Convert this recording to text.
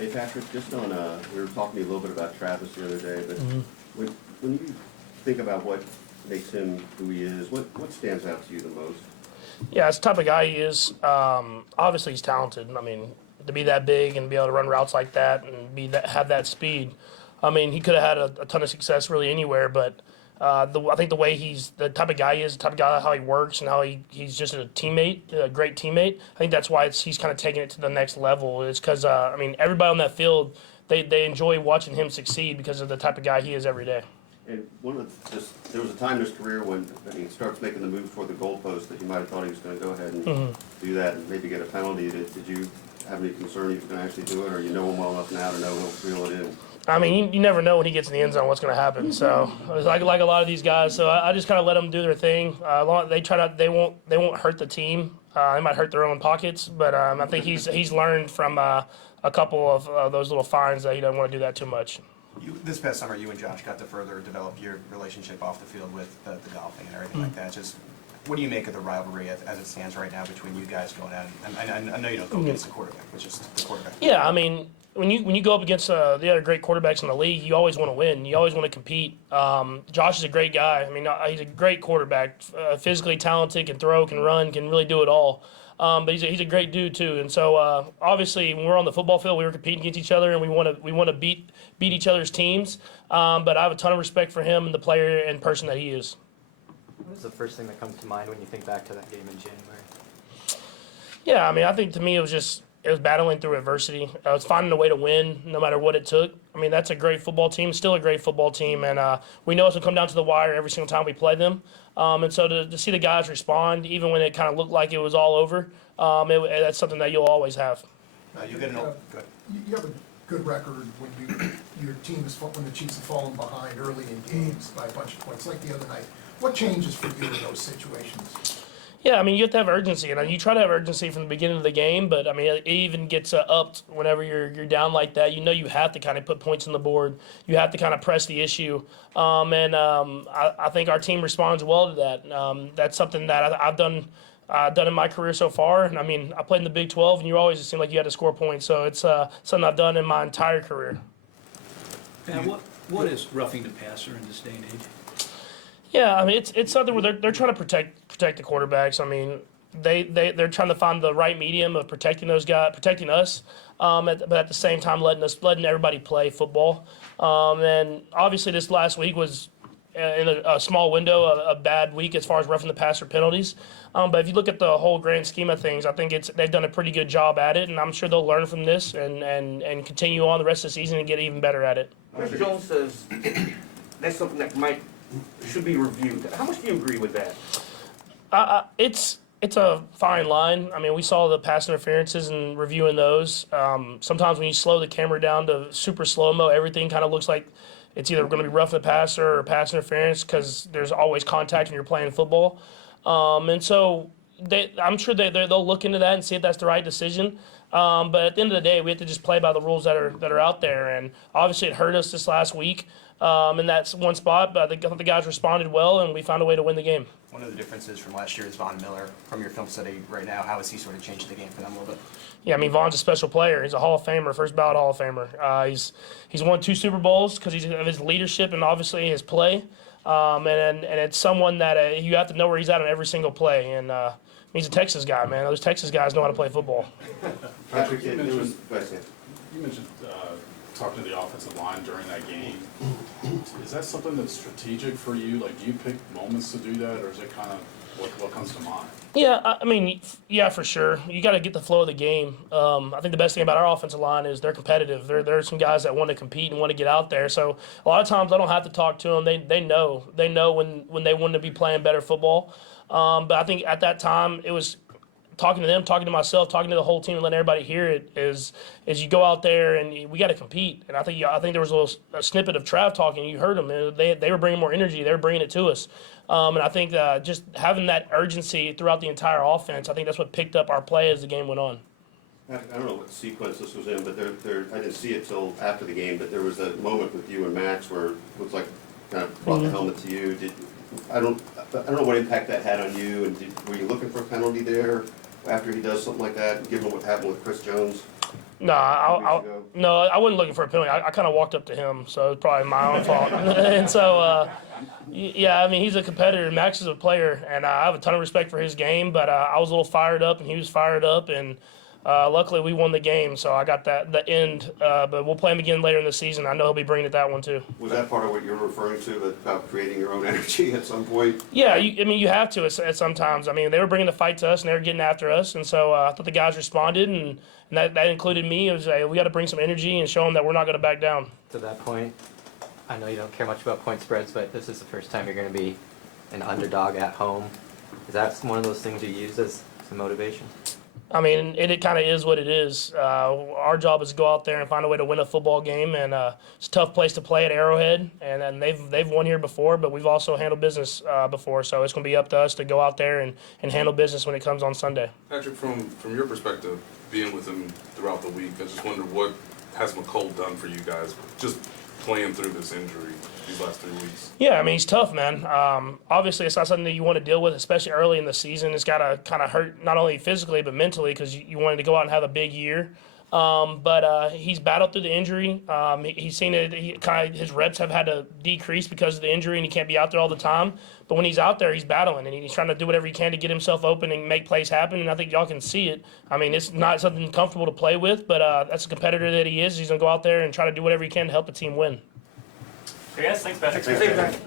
Hey Patrick, just on, we were talking to you a little bit about Travis the other day, but when you think about what makes him who he is, what stands out to you the most? Yeah, it's the type of guy he is. Obviously, he's talented. I mean, to be that big and be able to run routes like that and have that speed. I mean, he could have had a ton of success really anywhere, but I think the way he's the type of guy he is, the type of guy how he works and how he's just a teammate, a great teammate. I think that's why he's kind of taking it to the next level. Is because I mean, everybody on that field they enjoy watching him succeed because of the type of guy he is every day. And there was a time in his career when he starts making the move toward the goalpost that you might have thought he was going to go ahead and do that and maybe get a penalty. Did you have any concern he was going to actually do it, or you know him well enough now to know he'll reel it in? I mean, you never know when he gets in the end zone what's going to happen. So it's like a lot of these guys. So I just kind of let them do their thing. They won't hurt the team. They might hurt their own pockets, but I think he's learned from a couple of those little fines that he doesn't want to do that too much. This past summer, you and Josh got to further develop your relationship off the field with the golfing and everything like that. Just what do you make of the rivalry as it stands right now between you guys going out? And I know you don't go against the quarterback, but just the quarterback. Yeah, I mean, when you go up against the other great quarterbacks in the league, you always want to win. You always want to compete. Josh is a great guy. I mean, he's a great quarterback, physically talented, can throw, can run, can really do it all. But he's a great dude too. And so obviously, when we're on the football field, we were competing against each other, and we want to beat each other's teams. But I have a ton of respect for him and the player and person that he is. What is the first thing that comes to mind when you think back to that game in January? Yeah, I mean, I think to me it was battling through adversity. It was finding a way to win no matter what it took. I mean, that's a great football team, still a great football team, and we know it's going to come down to the wire every single time we play them. And so to see the guys respond, even when it kind of looked like it was all over, that's something that you'll always have. You get an old, good. You have a good record when your team when the Chiefs have fallen behind early in games by a bunch of points, like the other night. What changes for you in those situations? Yeah, I mean, you have to have urgency, and you try to have urgency from the beginning of the game, but, I mean, it even gets upped whenever you're down like that. You know you have to kind of put points on the board. You have to kind of press the issue, I think our team responds well to that. That's something that I've done in my career so far, and, I mean, I played in the Big 12, and you always seem like you had to score points, so it's something I've done in my entire career. Now, what is roughing the passer in this day and age? Yeah, I mean it's something where they're trying to protect the quarterbacks. I mean they're trying to find the right medium of protecting those guys, protecting us, but at the same time letting everybody play football. And obviously this last week was in a small window, a bad week as far as roughing the passer penalties. But if you look at the whole grand scheme of things, I think they've done a pretty good job at it, and I'm sure they'll learn from this and continue on the rest of the season and get even better at it. Chris Jones says that's something that should be reviewed. How much do you agree with that? It's a fine line. I mean, we saw the pass interferences and reviewing those. Sometimes when you slow the camera down to super slow-mo, everything kind of looks like it's either going to be roughing the passer or pass interference because there's always contact when you're playing football. And so I'm sure they'll look into that and see if that's the right decision. But at the end of the day, we have to just play by the rules that are out there. And obviously it hurt us this last week. And that's one spot, but the guys responded well, and we found a way to win the game. One of the differences from last year is Von Miller. From your film study right now, how has he sort of changed the game for them a little bit? Yeah, I mean, Von's a special player. He's a Hall of Famer, first ballot Hall of Famer. He's won 2 Super Bowls because of his leadership and obviously his play. And it's someone that you have to know where he's at on every single play. And he's a Texas guy, man. Those Texas guys know how to play football. Patrick, You mentioned talking to the offensive line during that game. Is that something that's strategic for you? Like, do you pick moments to do that, or is it kind of what comes to mind? Yeah, I mean, yeah, for sure. You got to get the flow of the game. I think the best thing about our offensive line is they're competitive. There are some guys that want to compete and want to get out there. So a lot of times I don't have to talk to them. They know when they want to be playing better football. But I think at that time it was talking to them, talking to myself, talking to the whole team, and letting everybody hear it is you go out there and we got to compete. And I think there was a snippet of Trav talking. You heard them. And they were bringing more energy. They were bringing it to us. And I think just having that urgency throughout the entire offense, I think that's what picked up our play as the game went on. I don't know what sequence this was in, but I didn't see it till after the game, but there was a moment with you and Max where it looks like kind of brought the helmet to you. I don't know what impact that had on you, and were you looking for a penalty there after he does something like that, given what happened with Chris Jones? No, ago? no, I wasn't looking for a penalty. I kind of walked up to him, so it's probably my own fault. And so, yeah, I mean, he's a competitor. Max is a player, and I have a ton of respect for his game. But I was a little fired up, and he was fired up, and luckily we won the game. So I got the end. But we'll play him again later in the season. I know he'll be bringing it that one too. Was that part of what you were referring to, about creating your own energy at some point? Yeah, I mean, you have to at sometimes. I mean, they were bringing the fight to us, and they were getting after us, and so I thought the guys responded, and that included me. It was we got to bring some energy and show them that we're not going to back down. To that point, I know you don't care much about point spreads, but this is the first time you're going to be an underdog at home. Is that one of those things you use as some motivation? I mean, it kind of is what it is. Our job is to go out there and find a way to win a football game, and it's a tough place to play at Arrowhead. And they've won here before, but we've also handled business before, so it's going to be up to us to go out there and handle business when it comes on Sunday. Patrick, from your perspective, being with him throughout the week, I just wonder what has McCole done for you guys, just playing through this injury these last 3 weeks? Yeah, I mean, he's tough, man. Obviously, it's not something that you want to deal with, especially early in the season. It's got to kind of hurt not only physically but mentally because you wanted to go out and have a big year. But he's battled through the injury. He's seen it. His reps have had to decrease because of the injury, and he can't be out there all the time. But when he's out there, he's battling, and he's trying to do whatever he can to get himself open and make plays happen. And I think y'all can see it. I mean, it's not something comfortable to play with, but that's a competitor that he is. He's going to go out there and try to do whatever he can to help the team win. Okay, guys, thanks, Patrick. Thanks, Patrick.